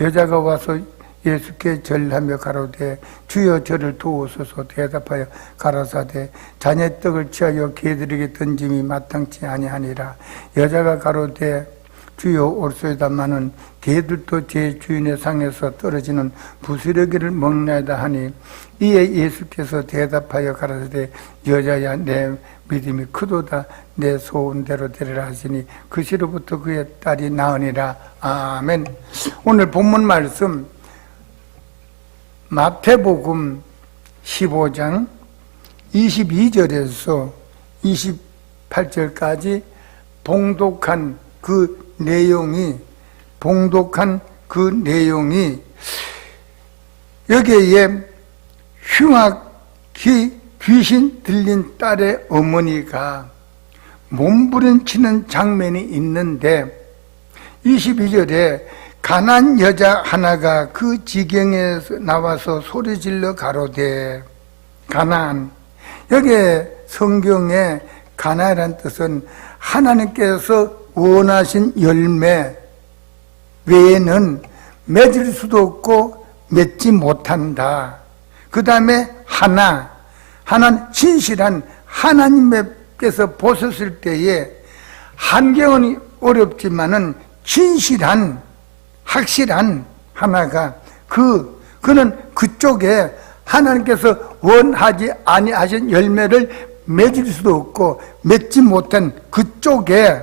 여자가 와서 예수께 절하며 가로되 주여 저를 도우소서. 대답하여 가라사대 자네 떡을 취하여 개들에게 던짐이 마땅치 아니하니라. 여자가 가로되 주여 옳소이다마는 개들도 제 주인의 상에서 떨어지는 부스러기를 먹나이다 하니, 이에 예수께서 대답하여 가라사대 여자야 내 믿음이 크도다. 내 소원대로 되리라 하시니 그 시로부터 그의 딸이 나으니라. 아멘. 오늘 본문 말씀 마태복음 15장 22절에서 28절까지 봉독한 그 내용이 여기에 흉악히 귀신 들린 딸의 어머니가 몸부림치는 장면이 있는데, 22절에 가난 여자 하나가 그 지경에서 나와서 소리질러 가로되, 가난, 여기에 성경에 가난이라는 뜻은 하나님께서 원하신 열매 외에는 맺을 수도 없고 맺지 못한다. 그 다음에 하나는 진실한 하나님께서 보셨을 때에 환경은 어렵지만은 진실한 확실한 하나가 그는 그쪽에 하나님께서 원하지 아니하신 열매를 맺을 수도 없고 맺지 못한 그쪽에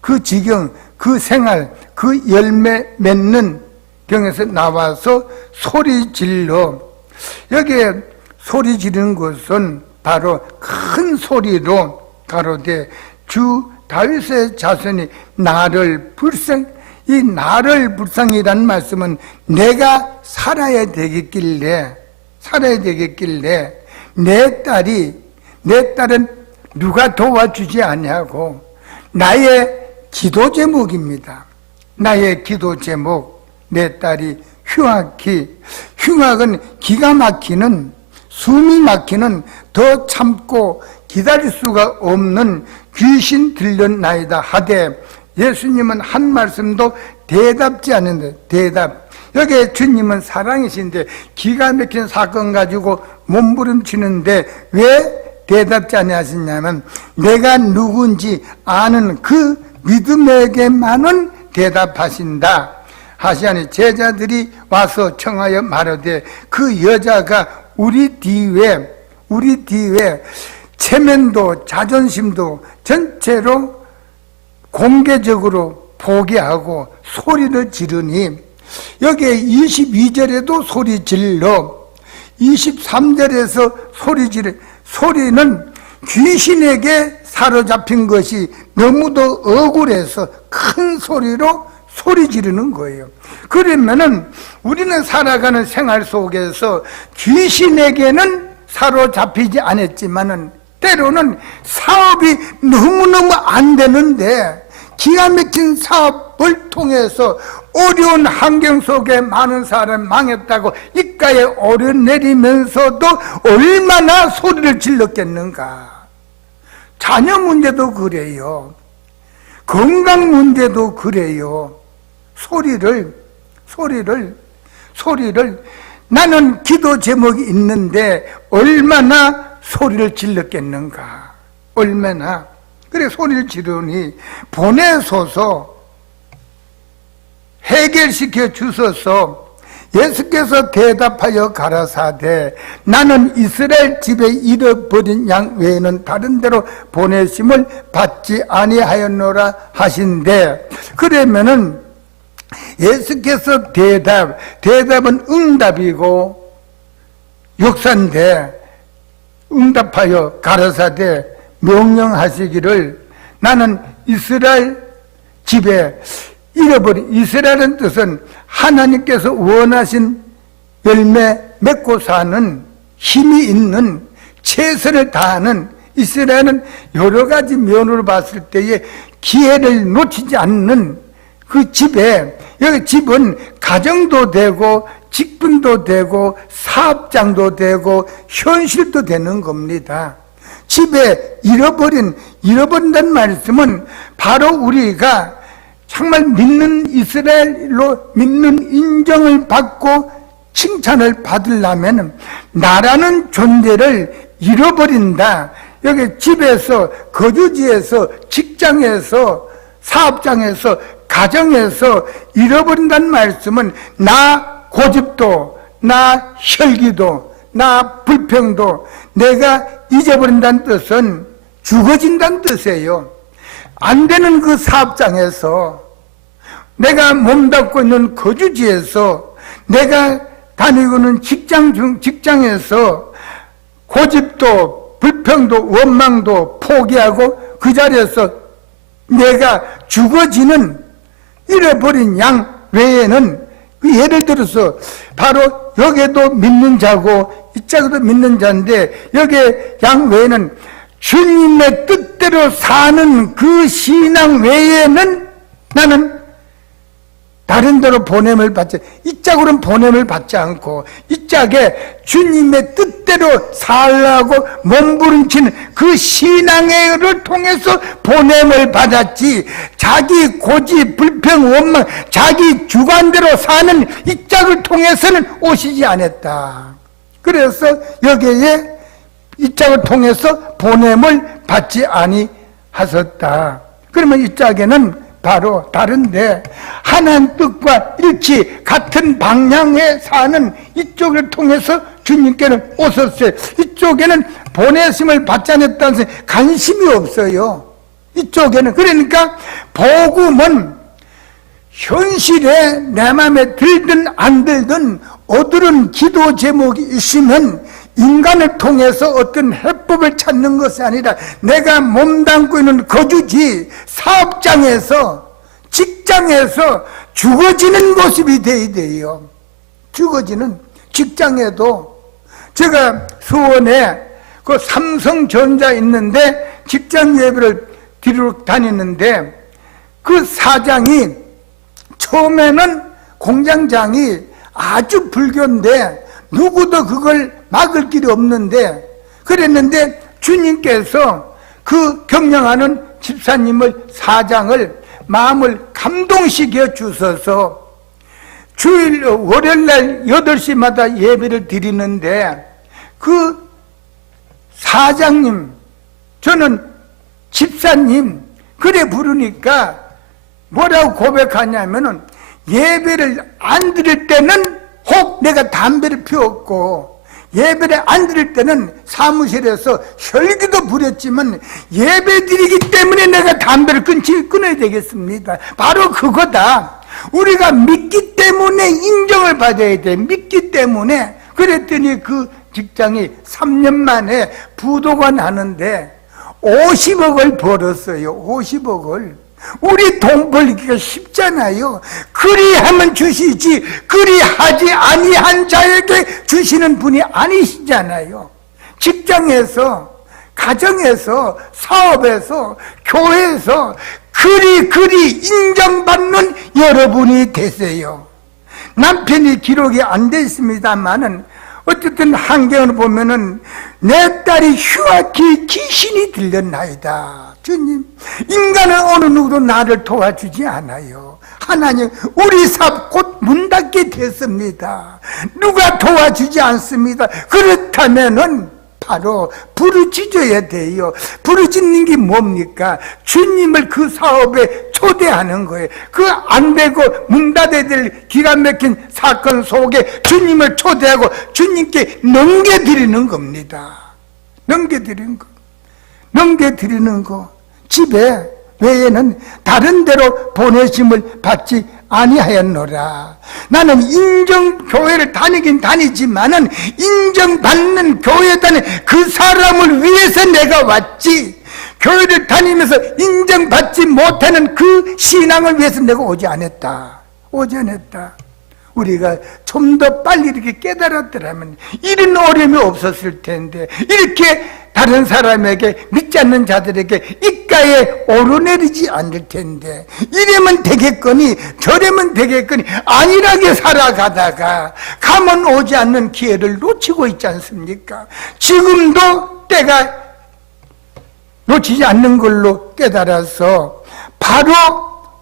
그 지경, 그 생활, 그 열매 맺는 경에서 나와서 소리 질러, 여기에 소리 지르는 것은 바로 큰 소리로 가로되 주 다윗의 자손이 나를 불쌍이라는 말씀은 내가 살아야 되겠길래 내 딸은 누가 도와주지 아니하고, 나의 기도 제목입니다. 나의 기도 제목, 내 딸이 흉악은 기가 막히는, 숨이 막히는, 더 참고 기다릴 수가 없는 귀신 들렸나이다 하되, 예수님은 한 말씀도 대답지 않는데, 여기에 주님은 사랑이신데 기가 막힌 사건 가지고 몸부림치는데 왜 대답지 아니하시냐면, 내가 누군지 아는 그 믿음에게만은 대답하신다 하시니, 제자들이 와서 청하여 말하되 그 여자가 우리 뒤에 체면도 자존심도 전체로 공개적으로 포기하고 소리를 지르니, 여기에 22절에도 소리 질러, 23절에서 소리 지르, 소리는 귀신에게 사로잡힌 것이 너무도 억울해서 큰 소리로 소리 지르는 거예요. 그러면은 우리는 살아가는 생활 속에서 귀신에게는 사로잡히지 않았지만은 때로는 사업이 너무너무 안 되는데 기가 막힌 사업을 통해서 어려운 환경 속에 많은 사람이 망했다고 입가에 오르내리면서도 얼마나 소리를 질렀겠는가. 자녀 문제도 그래요. 건강 문제도 그래요. 소리를 나는 기도 제목이 있는데 얼마나 소리를 질렀겠는가. 얼마나. 그래 소리를 지르니 보내소서, 해결시켜 주소서. 예수께서 대답하여 가라사대 나는 이스라엘 집에 잃어버린 양 외에는 다른 데로 보내심을 받지 아니하였노라 하신대. 그러면은 예수께서 대답은 응답이고 역사인데, 응답하여 가라사대 명령하시기를 나는 이스라엘 집에 잃어버린, 이스라엘은 뜻은 하나님께서 원하신 열매 맺고 사는 힘이 있는, 최선을 다하는 이스라엘은 여러 가지 면으로 봤을 때에 기회를 놓치지 않는 그 집에, 여기 집은 가정도 되고 직분도 되고 사업장도 되고 현실도 되는 겁니다. 집에 잃어버린다는 말씀은 바로 우리가 정말 믿는 이스라엘로 믿는 인정을 받고 칭찬을 받으려면 나라는 존재를 잃어버린다. 여기 집에서, 거주지에서, 직장에서, 사업장에서, 가정에서 잃어버린다는 말씀은 나 고집도, 나 혈기도, 나 불평도 내가 잊어버린다는 뜻은 죽어진다는 뜻이에요. 안 되는 그 사업장에서, 내가 몸담고 있는 거주지에서, 내가 다니고 있는 직장에서 고집도 불평도 원망도 포기하고 그 자리에서 내가 죽어지는 잃어버린 양 외에는, 예를 들어서 바로 여기에도 믿는 자고 이쪽에도 믿는 자인데, 여기 양 외에는 주님의 뜻대로 사는 그 신앙 외에는 나는 다른 데로 보냄을 받지, 이 짝으로는 보냄을 받지 않고 이 짝에 주님의 뜻대로 살라고 몸부림치는 그 신앙을 통해서 보냄을 받았지, 자기 고집, 불평, 원망, 자기 주관대로 사는 이 짝을 통해서는 오시지 않았다. 그래서 여기에 이 짝을 통해서 보냄을 받지 아니하셨다. 그러면 이 짝에는 바로 다른데 하나님 뜻과 일치 같은 방향에 사는 이쪽을 통해서 주님께는 오셨어요. 이쪽에는 보내심을 받지 않았다는 관심이 없어요. 이쪽에는. 그러니까 복음은 현실에 내 마음에 들든 안 들든 어두운 기도 제목이 있으면 인간을 통해서 어떤 해법을 찾는 것이 아니라 내가 몸담고 있는 거주지, 사업장에서, 직장에서 죽어지는 모습이 되어야 돼요. 죽어지는. 직장에도 제가 수원에 그 삼성전자 있는데 직장 예배를 드리러 다니는데 그 사장이 처음에는 공장장이 아주 불교인데 누구도 그걸 막을 길이 없는데 그랬는데 주님께서 그 경영하는 집사님을, 사장을 마음을 감동시켜 주셔서 주일 월요일날 8시마다 예배를 드리는데 그 사장님, 저는 집사님 그래 부르니까 뭐라고 고백하냐면은 예배를 안 드릴 때는 혹 내가 담배를 피웠고 예배를 안 드릴 때는 사무실에서 혈기도 부렸지만 예배 드리기 때문에 내가 담배를 끊어야 되겠습니다. 바로 그거다. 우리가 믿기 때문에 인정을 받아야 돼. 믿기 때문에. 그랬더니 그 직장이 3년 만에 부도가 나는데 50억을 벌었어요. 50억을. 우리 돈 벌기가 쉽잖아요. 그리하면 주시지 그리하지 아니한 자에게 주시는 분이 아니시잖아요. 직장에서, 가정에서, 사업에서, 교회에서 그리 인정받는 여러분이 되세요. 남편이 기록이 안 돼 있습니다만은 어쨌든 환경을 보면은 내 딸이 흉악히 귀신이 들렸나이다. 주님, 인간은 어느 누구도 나를 도와주지 않아요. 하나님, 우리 사업 곧 문 닫게 됐습니다. 누가 도와주지 않습니다. 그렇다면은 바로 부르짖어야 돼요. 부르짖는 게 뭡니까? 주님을 그 사업에 초대하는 거예요. 그 안 되고 문 닫아야 될 기가 막힌 사건 속에 주님을 초대하고 주님께 넘겨드리는 겁니다. 넘겨드리는 거. 넘겨드리는 거. 집에 외에는 다른 데로 보내심을 받지 아니하였노라. 나는 인정교회를 다니긴 다니지만은 인정받는 교회에 다니는 그 사람을 위해서 내가 왔지, 교회를 다니면서 인정받지 못하는 그 신앙을 위해서 내가 오지 않았다. 오지 않았다. 우리가 좀 더 빨리 이렇게 깨달았더라면 이런 어려움이 없었을 텐데, 이렇게 다른 사람에게, 믿지 않는 자들에게 입가에 오르내리지 않을 텐데, 이러면 되겠거니 저러면 되겠거니 안일하게 살아가다가 가면 오지 않는 기회를 놓치고 있지 않습니까? 지금도 때가 놓치지 않는 걸로 깨달아서 바로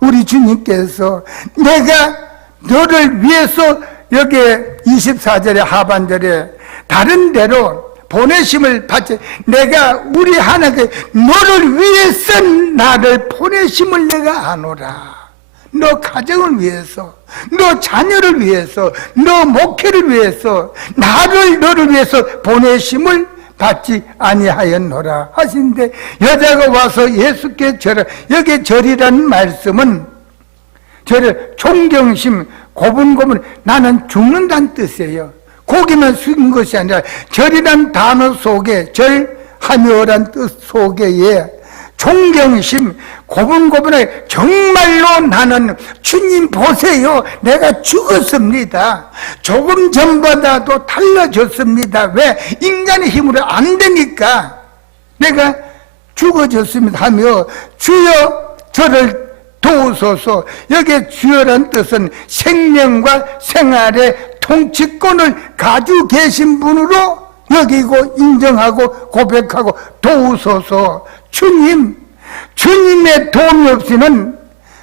우리 주님께서 내가 너를 위해서, 여기 24절의 하반절에 다른 데로 보내심을 받지, 내가 우리 하나님께 너를 위해서 나를 보내심을 내가 아노라. 너 가정을 위해서, 너 자녀를 위해서, 너 목회를 위해서, 너를 위해서 보내심을 받지 아니하였노라 하시는데, 여자가 와서 예수께 절하, 여기 절이라는 말씀은 절을 존경심, 고분고분, 나는 죽는다는 뜻이에요. 고기만 숙인 것이 아니라 절이란 단어 속에, 절하며란 뜻 속에 존경심, 고분고분하게 정말로 나는 주님 보세요, 내가 죽었습니다. 조금 전보다도 달라졌습니다. 왜? 인간의 힘으로 안 되니까 내가 죽어졌습니다 하며 주여 저를 도우소서. 여기에 주여란 뜻은 생명과 생활의 통치권을 가지고 계신 분으로 여기고 인정하고 고백하고 도우소서. 주님의 도움이 없이는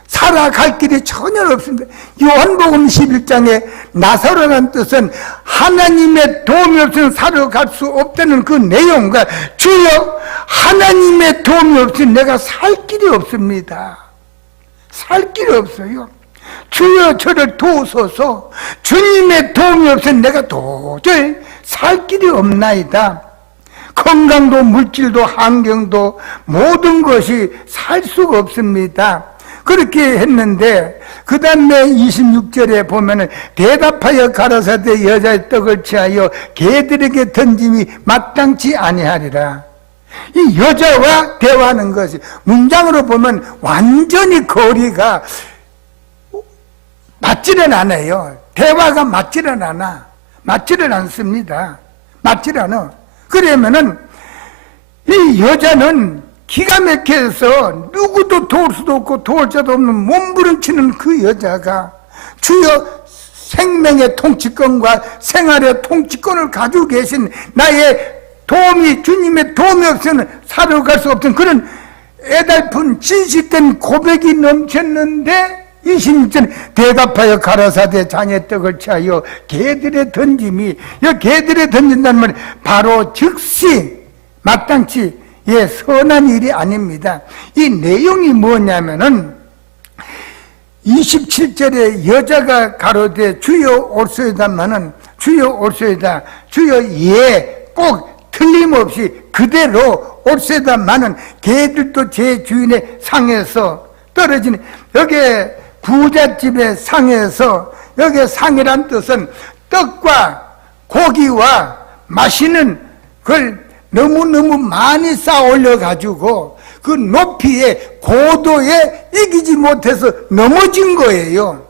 살아갈 길이 전혀 없습니다. 요한복음 11장에 나사로라는 뜻은 하나님의 도움이 없이는 살아갈 수 없다는 그 내용과, 주여 하나님의 도움이 없이는 내가 살 길이 없습니다. 살 길이 없어요. 주여 저를 도우소서. 주님의 도움이 없으면 내가 도저히 살 길이 없나이다. 건강도 물질도 환경도 모든 것이 살 수가 없습니다. 그렇게 했는데, 그 다음에 26절에 보면은 대답하여 가라사대 여자의 떡을 취하여 개들에게 던짐이 마땅치 아니하리라. 이 여자와 대화하는 것이 문장으로 보면 완전히 거리가 맞지는 않아요. 대화가 맞지는 않습니다. 맞지는 않아. 그러면은 이 여자는 기가 막혀서 누구도 도울 수도 없고 도울 자도 없는 몸부림치는 그 여자가 주여 생명의 통치권과 생활의 통치권을 가지고 계신 나의 도움이, 주님의 도움이 없이는 살아갈 수 없던 그런 애달픈 진실된 고백이 넘쳤는데, 26절 대답하여 가라사대 자녀의 떡을 취하여 개들에 던짐이, 이 개들에 던진다는 말은 바로 즉시 마땅치 선한 일이 아닙니다. 이 내용이 뭐냐면은 27절에 여자가 가로되 주여 올소이다마는, 주여 올소이다, 주여 꼭 틀림없이 그대로 올소이다마는, 개들도 제 주인의 상에서 떨어지는, 여기에 부잣집의 상에서, 여기에 상이란 뜻은 떡과 고기와 마시는 걸 너무너무 많이 쌓아 올려가지고 그 높이에 고도에 이기지 못해서 넘어진 거예요.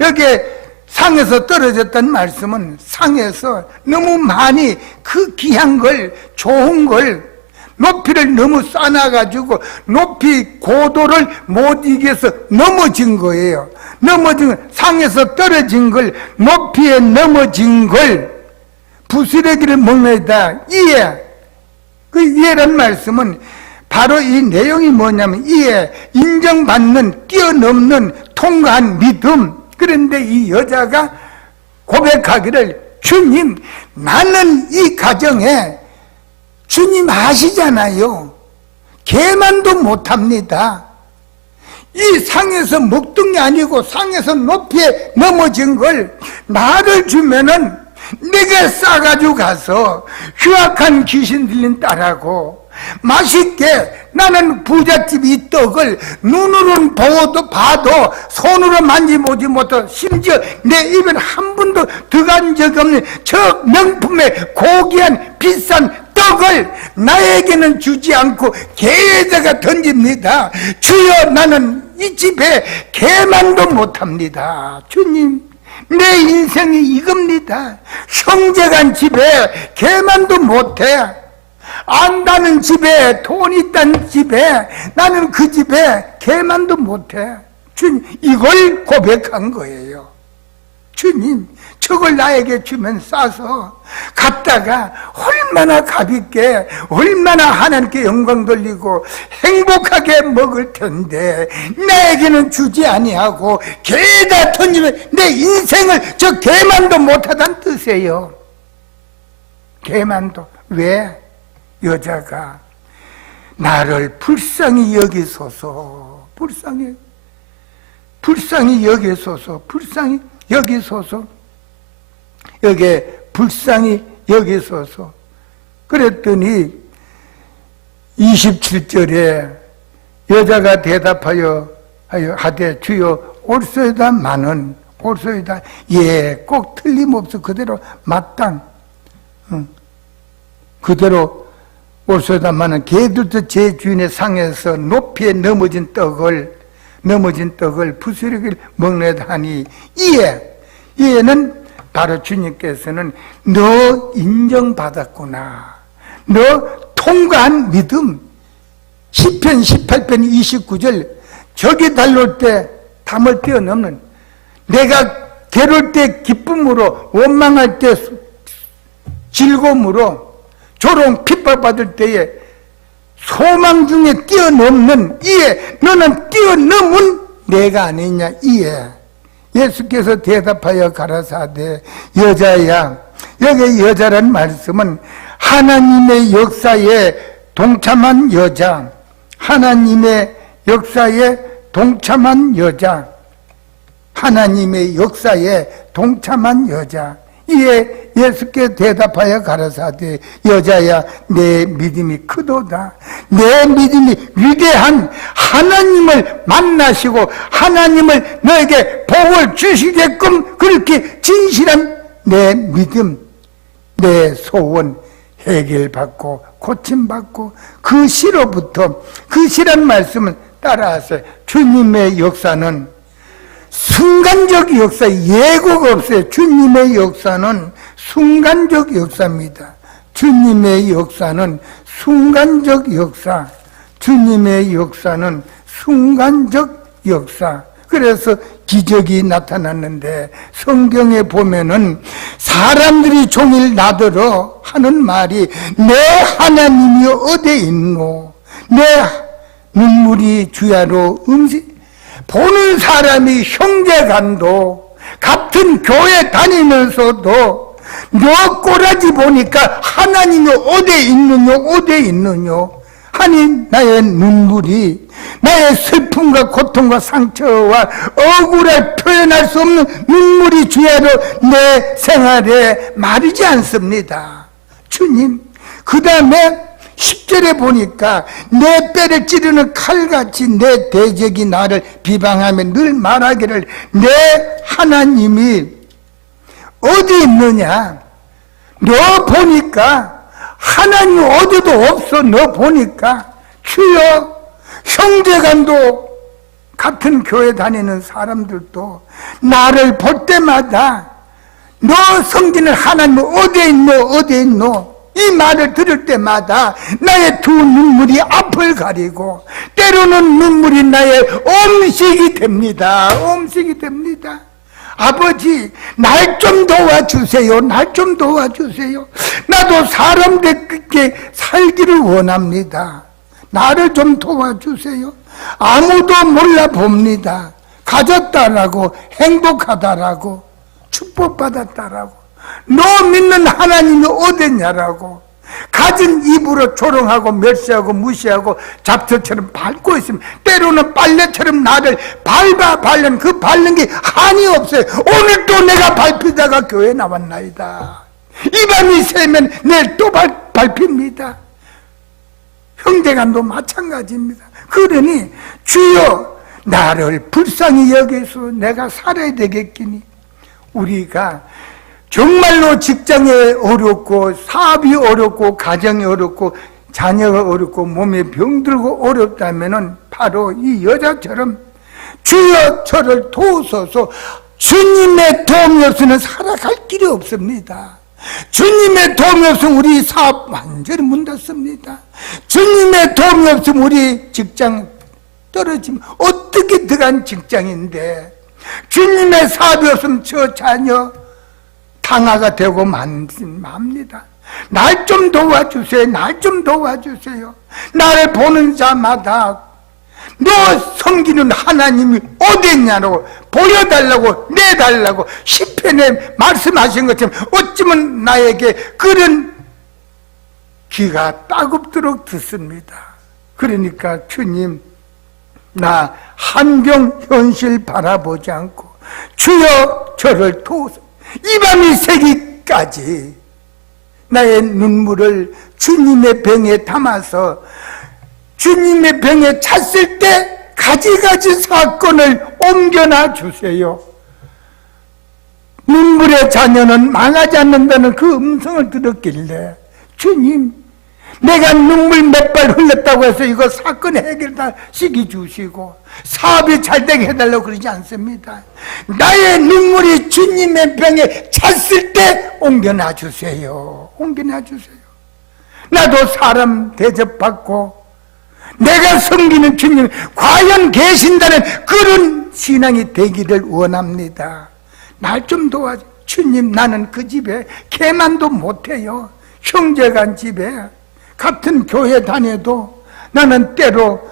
여기에 상에서 떨어졌다는 말씀은 상에서 너무 많이 그 귀한 걸, 좋은 걸, 높이를 너무 쌓아가지고 높이 고도를 못 이겨서 넘어진 거예요. 상에서 떨어진 걸, 높이에 넘어진 걸 부스러기를 먹는다. 그 이해란 말씀은 바로 이 내용이 뭐냐면, 인정받는, 뛰어넘는, 통과한 믿음. 그런데 이 여자가 고백하기를, 주님, 나는 이 가정에 주님 아시잖아요. 개만도 못합니다. 이 상에서 먹던 게 아니고 상에서 높이에 넘어진 걸 나를 주면은 내가 싸가지고 가서 휴학한 귀신 들린 딸하고 맛있게, 나는 부잣집 이 떡을 눈으로는 봐도 손으로 만지보지 못하고 심지어 내 입에 한 번도 들어간 적 없는 저 명품의 고귀한 비싼 떡을 나에게는 주지 않고 개에다가 던집니다. 주여, 나는 이 집에 개만도 못합니다. 주님, 내 인생이 이겁니다. 형제간 집에 개만도 못해. 안다는 집에, 돈 있다는 집에, 나는 그 집에 개만도 못해. 주님, 이걸 고백한 거예요. 주님, 저걸 나에게 주면 싸서 갔다가 얼마나 가볍게, 얼마나 하나님께 영광 돌리고 행복하게 먹을 텐데 나에게는 주지 아니하고 개에다 던지면 내 인생을 저 개만도 못하다는 뜻이에요. 개만도. 왜? 여자가 나를 불쌍히 여기소서, 불쌍히 여기소서, 불쌍히 여기소서, 여기에 불쌍히 여기소서. 그랬더니 27절에 여자가 대답하여 하되 주여 올소이다마는, 올소이다, 예, 꼭 틀림없어 그대로 마땅, 그대로 올소이다마는 개들도 제 주인의 상에서 높이에 넘어진 떡을 부스러기를 먹내다 하니, 이에는 바로 주님께서는 너 인정받았구나, 너 통과한 믿음. 시편 18편 29절, 적이 달려올 때 담을 뛰어넘는, 내가 괴로울 때 기쁨으로, 원망할 때 즐거움으로, 조롱 핍박받을 때에 소망 중에 뛰어넘는 이에, 너는 뛰어넘은 내가 아니냐, 이에. 예수께서 대답하여 가라사대 여자야, 여기 여자란 말씀은 하나님의 역사에 동참한 여자, 하나님의 역사에 동참한 여자, 하나님의 역사에 동참한 여자. 이에 예수께 대답하여 가라사대 여자야, 내 믿음이 크도다. 내 믿음이 위대한 하나님을 만나시고 하나님을 너에게 복을 주시게끔 그렇게 진실한 내 믿음, 내 소원 해결받고 고침받고, 그 시로부터, 그 시란 말씀은 따라하세요. 주님의 역사는 순간적 역사, 예고가 없어요. 주님의 역사는 순간적 역사입니다. 주님의 역사는 순간적 역사, 주님의 역사는 순간적 역사. 그래서 기적이 나타났는데, 성경에 보면은 사람들이 종일 나더러 하는 말이, 내 하나님이 어디 있노? 내 눈물이 주야로 보는 사람이 형제간도, 같은 교회 다니면서도 너 꼬라지 보니까 하나님이 어디에 있느냐 하니, 나의 눈물이, 나의 슬픔과 고통과 상처와 억울할 표현할 수 없는 눈물이 주야로 내 생활에 마르지 않습니다. 주님. 그 다음에 10절에 보니까 내 뼈를 찌르는 칼같이 내 대적이 나를 비방하며 늘 말하기를, 내 하나님이 어디 있느냐? 너 보니까 하나님 어디도 없어. 너 보니까. 주여, 형제간도, 같은 교회 다니는 사람들도 나를 볼 때마다 너 성진을 하나님 어디에 있노? 이 말을 들을 때마다 나의 두 눈물이 앞을 가리고, 때로는 눈물이 나의 음식이 됩니다. 음식이 됩니다. 아버지, 날 좀 도와주세요. 날 좀 도와주세요. 나도 사람들께 살기를 원합니다. 나를 좀 도와주세요. 아무도 몰라봅니다. 가졌다라고, 행복하다라고, 축복받았다라고, 너 믿는 하나님이 어딨냐라고 가진 입으로 조롱하고 멸시하고 무시하고 잡초처럼 밟고 있으면, 때로는 빨래처럼 나를 밟는 그 밟는 게 한이 없어요. 오늘 또 내가 밟히다가 교회 나왔나이다. 이 밤이 새면 내일 또 밟힙니다. 형제간도 마찬가지입니다. 그러니 주여, 나를 불쌍히 여기서 내가 살아야 되겠기니, 우리가 정말로 직장에 어렵고, 사업이 어렵고, 가정이 어렵고, 자녀가 어렵고, 몸에 병들고 어렵다면은 바로 이 여자처럼 주여 저를 도우소서, 주님의 도움이 없이는 살아갈 길이 없습니다. 주님의 도움이 없으면 우리 사업 완전히 문 닫습니다. 주님의 도움이 없으면 우리 직장 떨어지면 어떻게 들어간 직장인데, 주님의 사업이 없으면 저 자녀 당화가 되고 맙니다. 날 좀 도와주세요. 날 좀 도와주세요. 나를 보는 자마다 너 섬기는 하나님이 어디 있냐고 보여달라고 내달라고 시편에 말씀하신 것처럼 어쩌면 나에게 그런 귀가 따갑도록 듣습니다. 그러니까 주님, 나 한경 현실 바라보지 않고 주여 저를 도우소서. 이 밤이 새기까지 나의 눈물을 주님의 병에 담아서 주님의 병에 찼을 때 가지가지 사건을 옮겨놔 주세요. 눈물의 자녀는 망하지 않는다는 그 음성을 들었길래, 주님, 내가 눈물 몇 발 흘렸다고 해서 이거 사건 해결 다 시켜주시고 사업이 잘 되게 해달라고 그러지 않습니다. 나의 눈물이 주님의 병에 찼을 때 옮겨놔 주세요. 옮겨놔 주세요. 나도 사람 대접받고 내가 섬기는 주님 과연 계신다는 그런 신앙이 되기를 원합니다. 날 좀 도와줘. 주님, 나는 그 집에 개만도 못해요. 형제간 집에 같은 교회 다녀도 나는 때로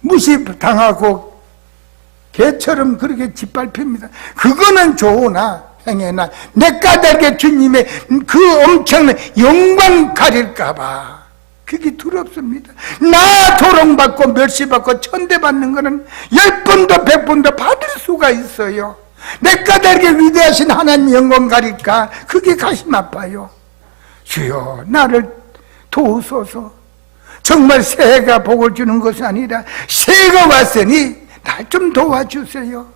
무시당하고 개처럼 그렇게 짓밟힙니다. 그거는 좋으나 행해나 내 까닭에 주님의 그 엄청난 영광 가릴까봐 그게 두렵습니다. 나 조롱받고 멸시받고 천대받는 거는 10번도 100번도 받을 수가 있어요. 내 까닭에 위대하신 하나님 영광 가릴까 그게 가슴 아파요. 주여, 나를 도우소서. 정말 새해가 복을 주는 것이 아니라 새해가 왔으니 날 좀 도와주세요.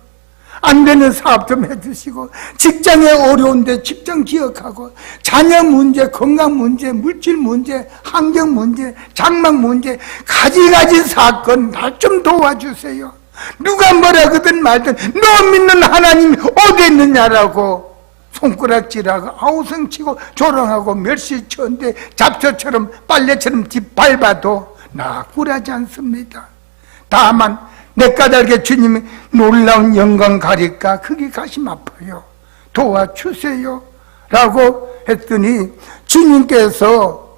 안 되는 사업 좀 해주시고, 직장에 어려운데 직장 기억하고, 자녀 문제, 건강 문제, 물질 문제, 환경 문제, 장막 문제, 가지가지 사건 날 좀 도와주세요. 누가 뭐라거든 말든 너 믿는 하나님이 어디 있느냐라고 손가락질하고 아우성치고 조롱하고 멸시천대 잡초처럼 빨래처럼 뒷밟아도 나 굴하지 않습니다. 다만 내 까닭에 주님이 놀라운 영광 가릴까 그게 가슴 아파요. 도와주세요 라고 했더니 주님께서,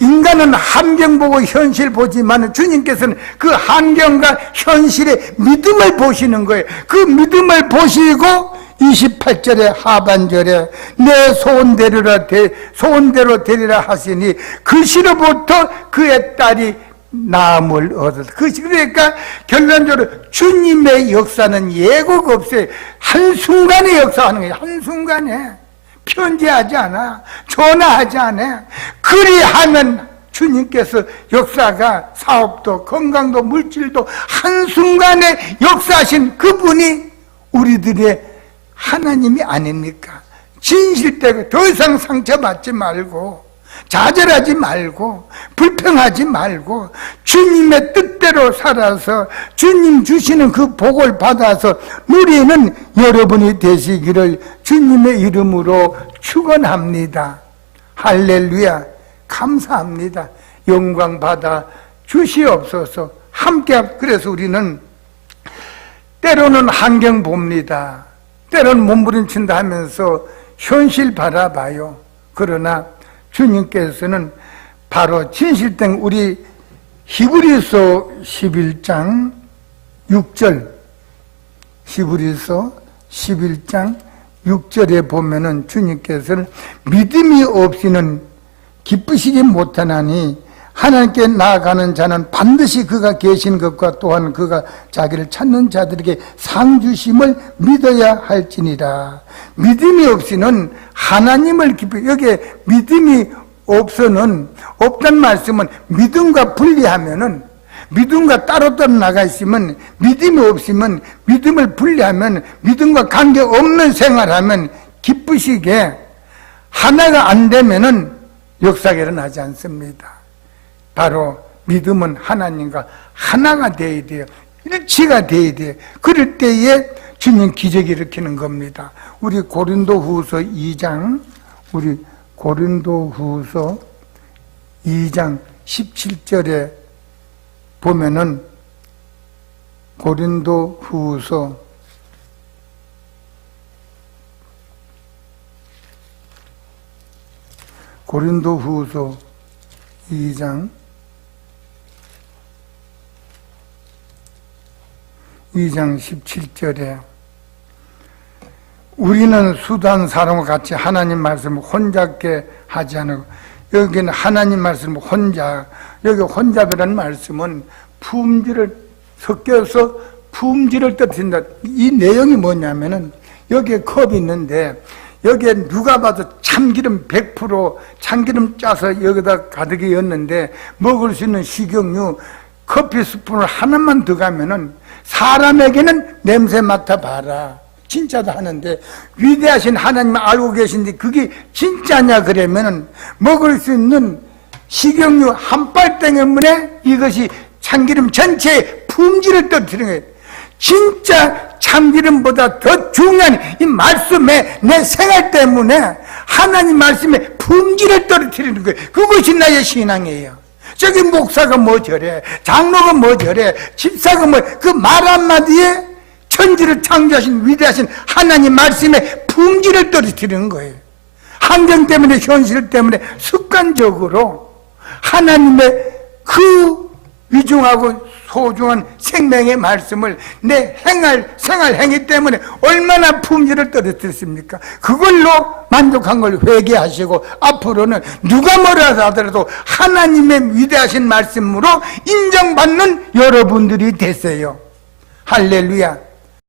인간은 환경 보고 현실 보지만 주님께서는 그 환경과 현실의 믿음을 보시는 거예요. 그 믿음을 보시고 28절의 하반절에 내 소원대로 되리라 하시니 그시로부터 그의 딸이 나음을 얻었다. 그러니까 결론적으로 주님의 역사는 예고가 없어요. 한순간에 역사하는 거예요. 한순간에. 편지하지 않아. 전화하지 않아. 그리하면 주님께서 역사가 사업도 건강도 물질도 한순간에 역사하신 그분이 우리들의 하나님이 아닙니까? 진실되고 더 이상 상처받지 말고 좌절하지 말고 불평하지 말고 주님의 뜻대로 살아서 주님 주시는 그 복을 받아서 누리는 여러분이 되시기를 주님의 이름으로 축원합니다. 할렐루야. 감사합니다. 영광 받아 주시옵소서. 함께. 그래서 우리는 때로는 환경 봅니다. 때로는 몸부림친다 하면서 현실 바라봐요. 그러나 주님께서는 바로 진실된 우리 히브리서 11장 6절, 히브리서 11장 6절에 보면은 주님께서는 믿음이 없이는 기쁘시지 못하나니 하나님께 나아가는 자는 반드시 그가 계신 것과 또한 그가 자기를 찾는 자들에게 상 주심을 믿어야 할지니라. 믿음이 없이는 하나님을 여기에 믿음이 없어는 없단 말씀은 믿음과 분리하면은, 믿음과 따로 나가 있으면, 믿음이 없으면, 믿음을 분리하면, 믿음과 관계없는 생활하면 기쁘시게 하나가 안 되면은 역사가 일어나지 않습니다. 바로 믿음은 하나님과 하나가 되어야 돼요. 일치가 되어야 돼요. 그럴 때에 주님 기적이 일으키는 겁니다. 우리 고린도후서 2장 우리 고린도후서 2장 17절에 보면은 고린도후서 2장 17절에 우리는 수단 사람과 같이 하나님 말씀을 혼잡게 하지 않고, 여기는 하나님 말씀을 혼자, 여기 혼잡이라는 말씀은 품질을 섞여서 품질을 뜻한다. 이 내용이 뭐냐면은 여기에 컵이 있는데 여기에 누가 봐도 참기름 100% 참기름 짜서 여기다 가득히 였는데 먹을 수 있는 식용유 커피 스푼을 하나만 더 가면은 사람에게는 냄새 맡아봐라 진짜다 하는데, 위대하신 하나님 알고 계신데 그게 진짜냐 그러면은 먹을 수 있는 식용유 한 빨대문에 이것이 참기름 전체의 품질을 떨어뜨리는 거예요. 진짜 참기름보다 더 중요한 이 말씀에 내 생활 때문에 하나님 말씀에 품질을 떨어뜨리는 거예요. 그것이 나의 신앙이에요. 저기 목사가 뭐 저래, 장로가 뭐 저래, 집사가 뭐, 그 말 한마디에 천지를 창조하신 위대하신 하나님 말씀에 품질을 떨어뜨리는 거예요. 환경 때문에, 현실 때문에 습관적으로 하나님의 그 위중하고 소중한 생명의 말씀을 내 생활 행위 때문에 얼마나 품질을 떨어뜨렸습니까? 그걸로 만족한 걸 회개하시고 앞으로는 누가 뭐라 하더라도 하나님의 위대하신 말씀으로 인정받는 여러분들이 되세요. 할렐루야.